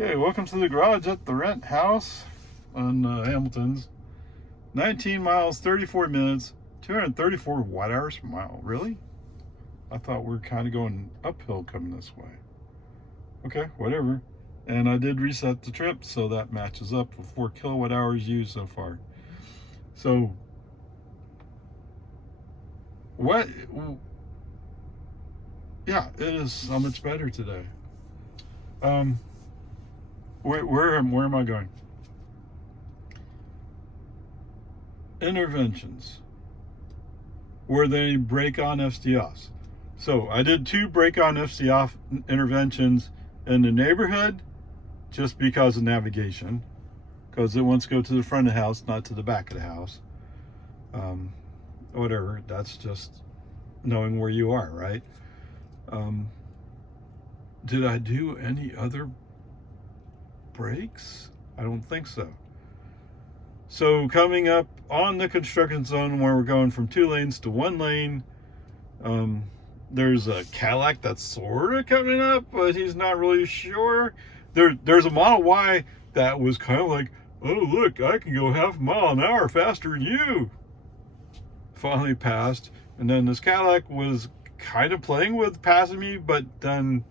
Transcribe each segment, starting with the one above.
Okay, welcome to the garage at the Rent House on Hamilton's. 19 miles, 34 minutes, 234 watt hours per mile. Really? I thought we were kind of going uphill coming this way. Okay, whatever. And I did reset the trip, so that matches up with 4 kilowatt hours used so far. So, what? Yeah, it is so much better today. Where am I going? Interventions. Were they break on FSD offs? So I did 2 break on FSD off interventions in the neighborhood just because of navigation, because it wants to go to the front of the house, not to the back of the house. Whatever, that's just knowing where you are, right? Did I do any other breaks? I don't think so. So coming up on the construction zone where we're going from 2 lanes to 1 lane, there's a Cadillac that's sort of coming up, but he's not really sure. There's a Model Y that was kind of like, oh look, I can go half a mile an hour faster than you. Finally passed, and then this Cadillac was kind of playing with passing me, but then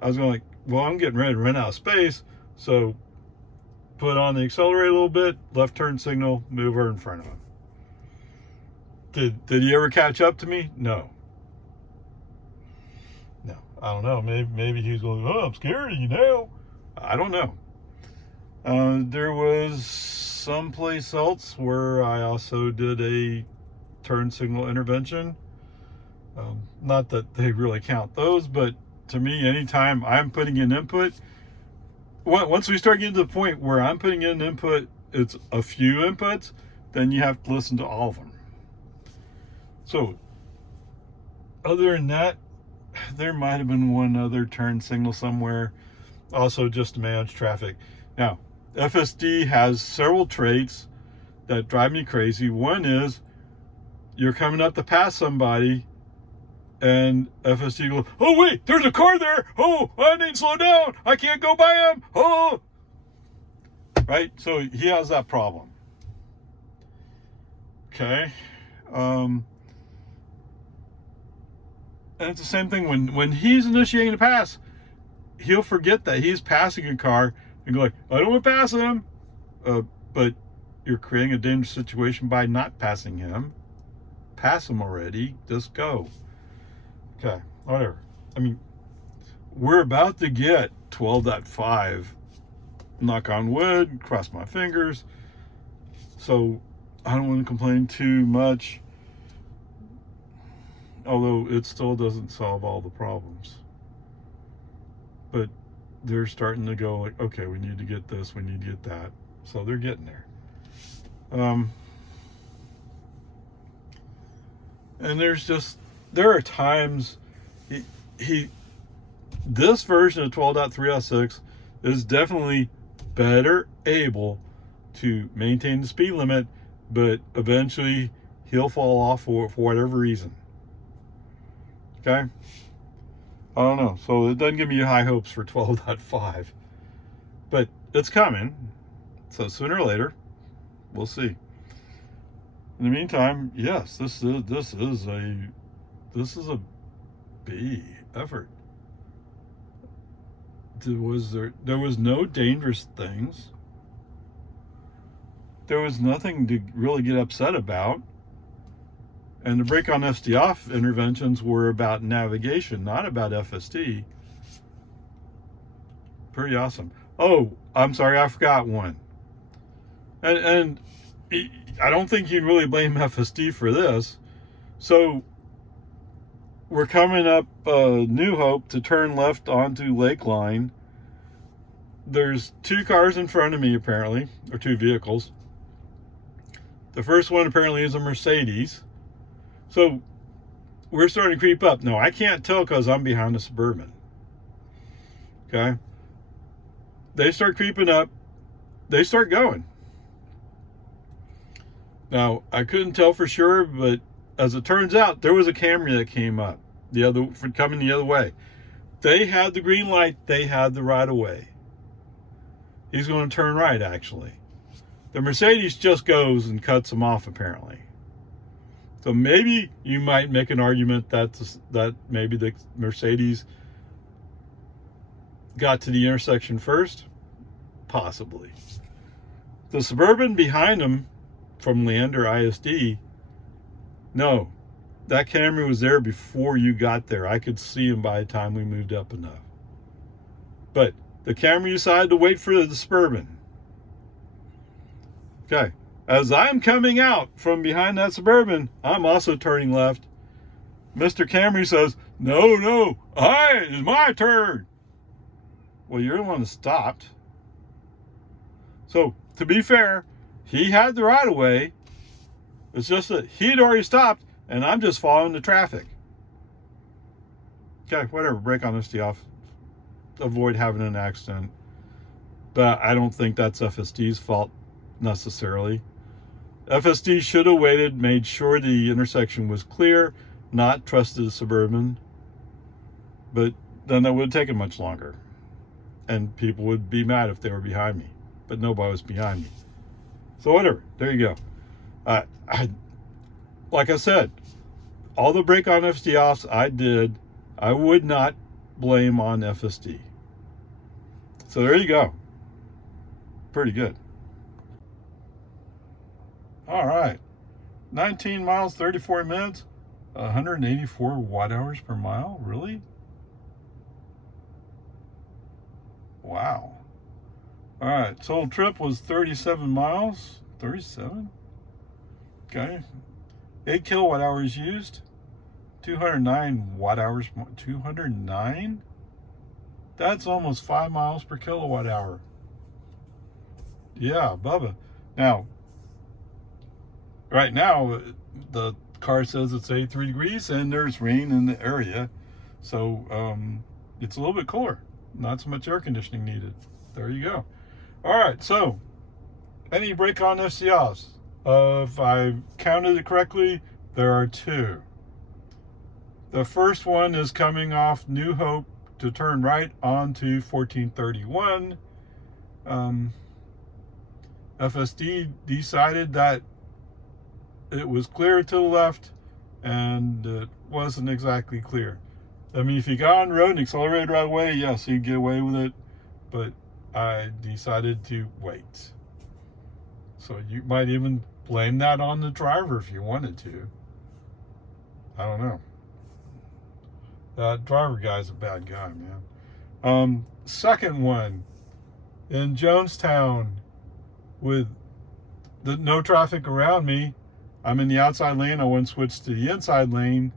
I was going like, well, I'm getting ready to run out of space, so put on the accelerator a little bit, left turn signal, move her in front of him. Did he ever catch up to me? No. I don't know. Maybe he was going, oh, I'm scared of you now. I don't know. There was someplace else where I also did a turn signal intervention. Not that they really count those, but to me, anytime I'm putting in input, once we start getting to the point where I'm putting in input, it's a few inputs, then you have to listen to all of them. So, other than that, there might have been one other turn signal somewhere, also just to manage traffic. Now, FSD has several traits that drive me crazy. One is you're coming up to pass somebody, and FSD goes, oh wait, there's a car there. Oh, I need to slow down. I can't go by him. Oh, right. So he has that problem. Okay. And it's the same thing when he's initiating a pass, he'll forget that he's passing a car and go like, I don't want to pass him. But you're creating a dangerous situation by not passing him. Pass him already. Just go. Okay, whatever. I mean, we're about to get 12.5. Knock on wood, cross my fingers. So I don't want to complain too much, although it still doesn't solve all the problems. But they're starting to go like, okay, we need to get this, we need to get that. So they're getting there. And there are times this version of 12.306 is definitely better able to maintain the speed limit, but eventually he'll fall off for whatever reason. Okay? I don't know. So it doesn't give me high hopes for 12.5. But it's coming. So sooner or later, we'll see. In the meantime, yes, this is a B effort. There was no dangerous things. There was nothing to really get upset about. And the break on FSD off interventions were about navigation, not about FSD. Pretty awesome. Oh, I'm sorry, I forgot one. And I don't think you can really blame FSD for this. So we're coming up New Hope to turn left onto Lakeline. There's 2 cars in front of me apparently, or 2 vehicles. The first one apparently is a Mercedes. So we're starting to creep up. No, I can't tell because I'm behind a Suburban. Okay. They start creeping up. They start going. Now, I couldn't tell for sure, but as it turns out, there was a Camry that came up coming the other way. They had the green light. They had the right of way. He's going to turn right, actually. The Mercedes just goes and cuts him off, apparently. So maybe you might make an argument that maybe the Mercedes got to the intersection first. Possibly. The Suburban behind him from Leander ISD, no, that Camry was there before you got there. I could see him by the time we moved up enough. But the Camry decided to wait for the Suburban. Okay, as I'm coming out from behind that Suburban, I'm also turning left. Mr. Camry says, no, it's my turn. Well, you're the one that stopped. So, to be fair, he had the right of way. It's just that he'd already stopped, and I'm just following the traffic. Okay, whatever, brake on this off. Avoid having an accident. But I don't think that's FSD's fault necessarily. FSD should have waited, made sure the intersection was clear, not trusted the Suburban. But then that would have taken much longer. And people would be mad if they were behind me. But nobody was behind me. So whatever, there you go. Like I said, all the brake on FSD offs I did, I would not blame on FSD. So there you go. Pretty good. All right. 19 miles, 34 minutes, 184 watt hours per mile. Really? Wow. All right. Total trip was 37 miles. 37? Okay. 8 kilowatt hours used. 209 watt hours. 209? That's almost 5 miles per kilowatt hour. Yeah, Bubba. Now, right now, the car says it's 83 degrees and there's rain in the area. So, it's a little bit cooler. Not so much air conditioning needed. There you go. All right, so, any brake on FCOs? If I counted it correctly, there are 2. The first one is coming off New Hope to turn right onto 1431. FSD decided that it was clear to the left, and it wasn't exactly clear. I mean, if you got on the road and accelerated right away, yes, you'd get away with it, but I decided to wait. So you might even blame that on the driver if you wanted to. I don't know. That driver guy's a bad guy, man. Second one, in Jonestown, with the no traffic around me, I'm in the outside lane. I want to switch to the inside lane.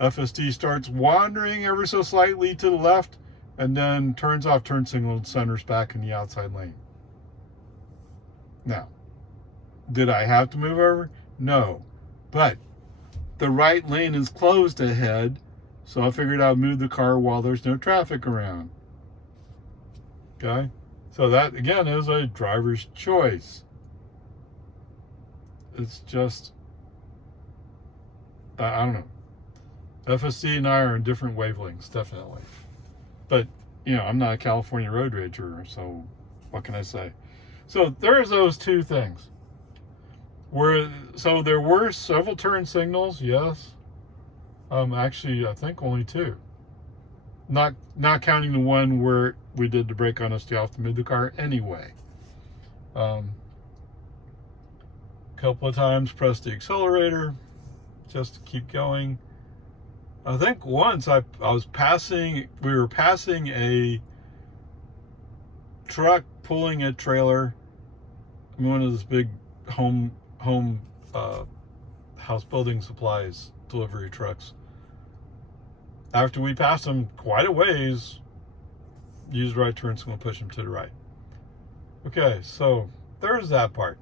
FSD starts wandering ever so slightly to the left, and then turns off turn signal and centers back in the outside lane. Now, did I have to move over? No. But the right lane is closed ahead, so I figured I'd move the car while there's no traffic around. Okay? So that, again, is a driver's choice. It's just, I don't know. FSD and I are in different wavelengths, definitely. But, you know, I'm not a California road rager, so what can I say? So there's those 2 things. So there were several turn signals, yes. Actually, I think only 2. Not counting the one where we did the brake on us to off to move the car anyway. Couple of times pressed the accelerator just to keep going. I think once we were passing a truck pulling a trailer, one of those big home house building supplies delivery trucks. After we passed them quite a ways, use the right turn signal, push them to the right. Okay, so there's that part.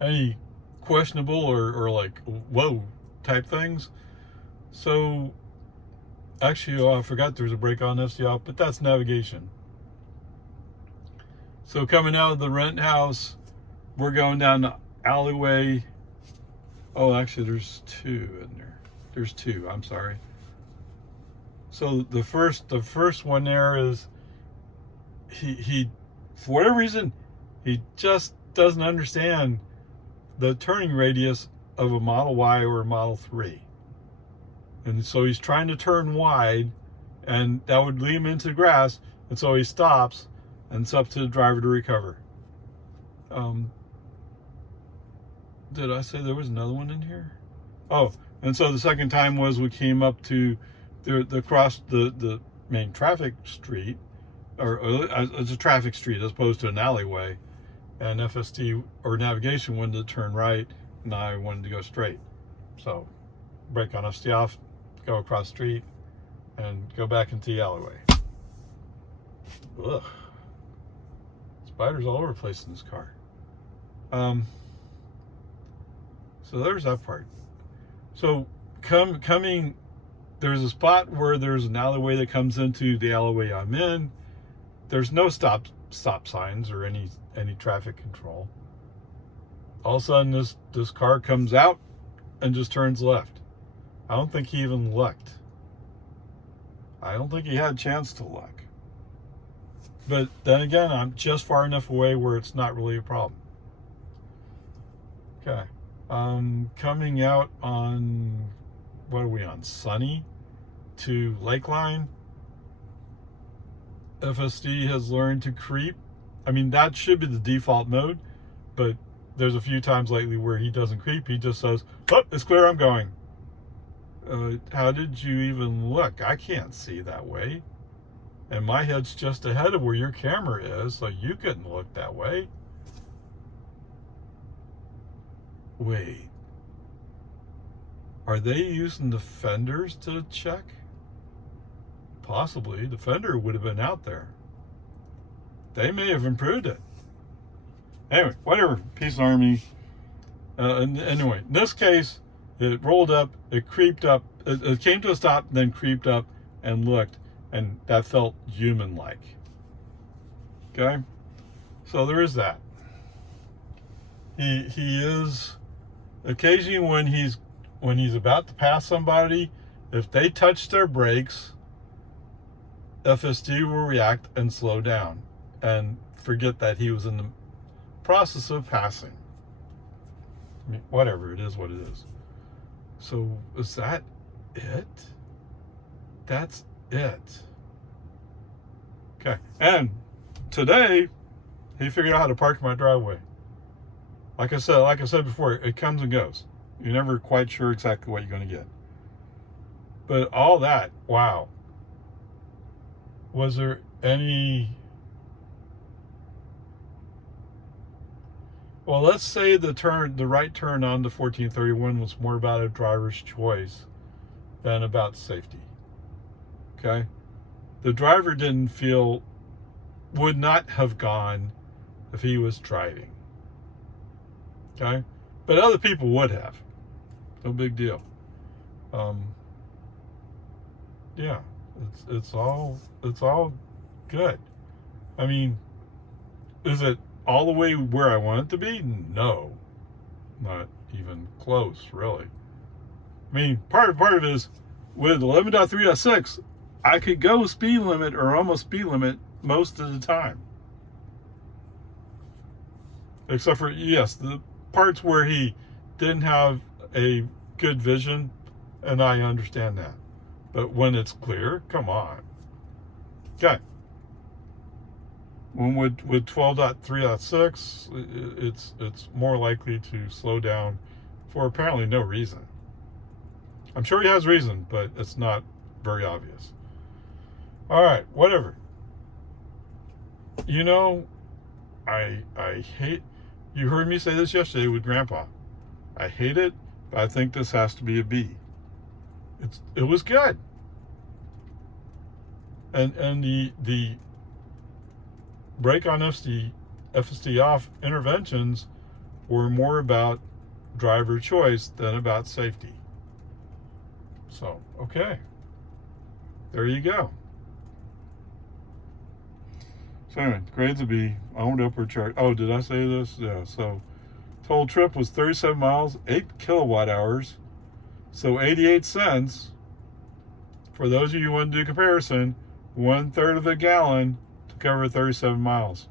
Any questionable or like whoa type things? So actually, I forgot there's a brake on FCO, but that's navigation. So coming out of the rent house, we're going down the alleyway. Oh, actually, there's 2 in there. There's 2. I'm sorry. So the first one there is, he for whatever reason, he just doesn't understand the turning radius of a Model Y or a Model 3. And so he's trying to turn wide, and that would lead him into the grass, and so he stops, and it's up to the driver to recover. Did I say there was another one in here? Oh, and so the second time was we came up to the main traffic street, or it's a traffic street as opposed to an alleyway, and FSD or navigation wanted to turn right, and I wanted to go straight. So brake on FSD off, go across the street, and go back into the alleyway. Ugh. Spiders all over the place in this car. So there's that part. So coming, there's a spot where there's an alleyway that comes into the alleyway I'm in. There's no stop signs or any traffic control. All of a sudden, this car comes out and just turns left. I don't think he even looked. I don't think he had a chance to look. But then again, I'm just far enough away where it's not really a problem. Okay. Coming out on, what are we on, Sunny to Lakeline, FSD has learned to creep. I mean, that should be the default mode, but there's a few times lately where he doesn't creep. He just says, oh, it's clear, I'm going. How did you even look? I can't see that way. And my head's just ahead of where your camera is, so you couldn't look that way. Wait. Are they using the fenders to check? Possibly. The fender would have been out there. They may have improved it. Anyway, whatever. Peace Army. Anyway, in this case, it rolled up, it creeped up, it came to a stop, then creeped up and looked, and that felt human-like. Okay? So there is that. He is occasionally when he's about to pass somebody, if they touch their brakes, FSD will react and slow down and forget that he was in the process of passing. I mean, whatever, it is what it is. So is that it? That's it. Okay. And today he figured out how to park in my driveway. Like I said before, it comes and goes. You're never quite sure exactly what you're going to get. But all that, wow. Was there any... Well, let's say the right turn on the 1431 was more about a driver's choice than about safety. Okay? The driver would not have gone if he was driving. Okay? But other people would have. No big deal. Yeah, it's all good. I mean, is it all the way where I want it to be? No, not even close, really. I mean, part of it is with 11.3.6, I could go speed limit or almost speed limit most of the time, except for, yes, the parts where he didn't have a good vision, and I understand that. But when it's clear, come on. Okay. When with 12.3.6, it's more likely to slow down for apparently no reason. I'm sure he has reason, but it's not very obvious. All right, whatever. You know, I hate. You heard me say this yesterday with Grandpa. I hate it, but I think this has to be a B. It was good. And the brake on FSD off interventions were more about driver choice than about safety. So, okay. There you go. So anyway, grades a B. Onward upward chart. Oh, did I say this? Yeah, so total trip was 37 miles, 8 kilowatt hours. So 88 cents. For those of you who want to do comparison, 1/3 of a gallon to cover 37 miles.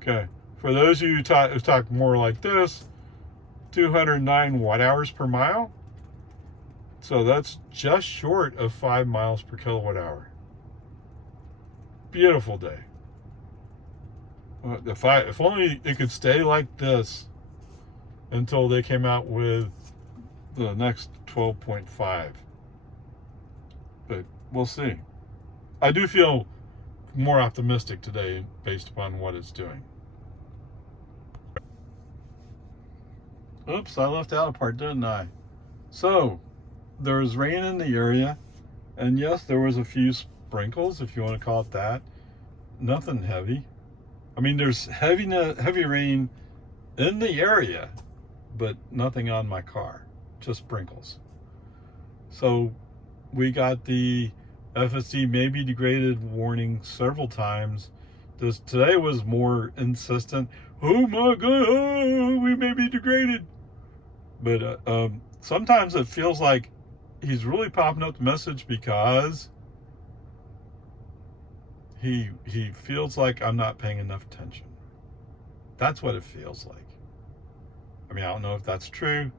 Okay, for those of you who talk more like this, 209 watt-hours per mile. So that's just short of 5 miles per kilowatt-hour. Beautiful day. If only it could stay like this until they came out with the next 12.5. But we'll see. I do feel more optimistic today based upon what it's doing. Oops, I left out a part, didn't I? So, there was rain in the area, and yes, there was a few sprinkles, if you want to call it that. Nothing heavy. I mean, there's heavy rain in the area, but nothing on my car, just sprinkles. So we got the FSD may be degraded warning several times. Today was more insistent. Oh my God, oh, we may be degraded. But sometimes it feels like he's really popping up the message because he feels like I'm not paying enough attention. That's what it feels like. I mean, I don't know if that's true,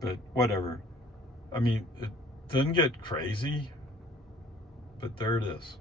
but whatever. I mean, it didn't get crazy, but there it is.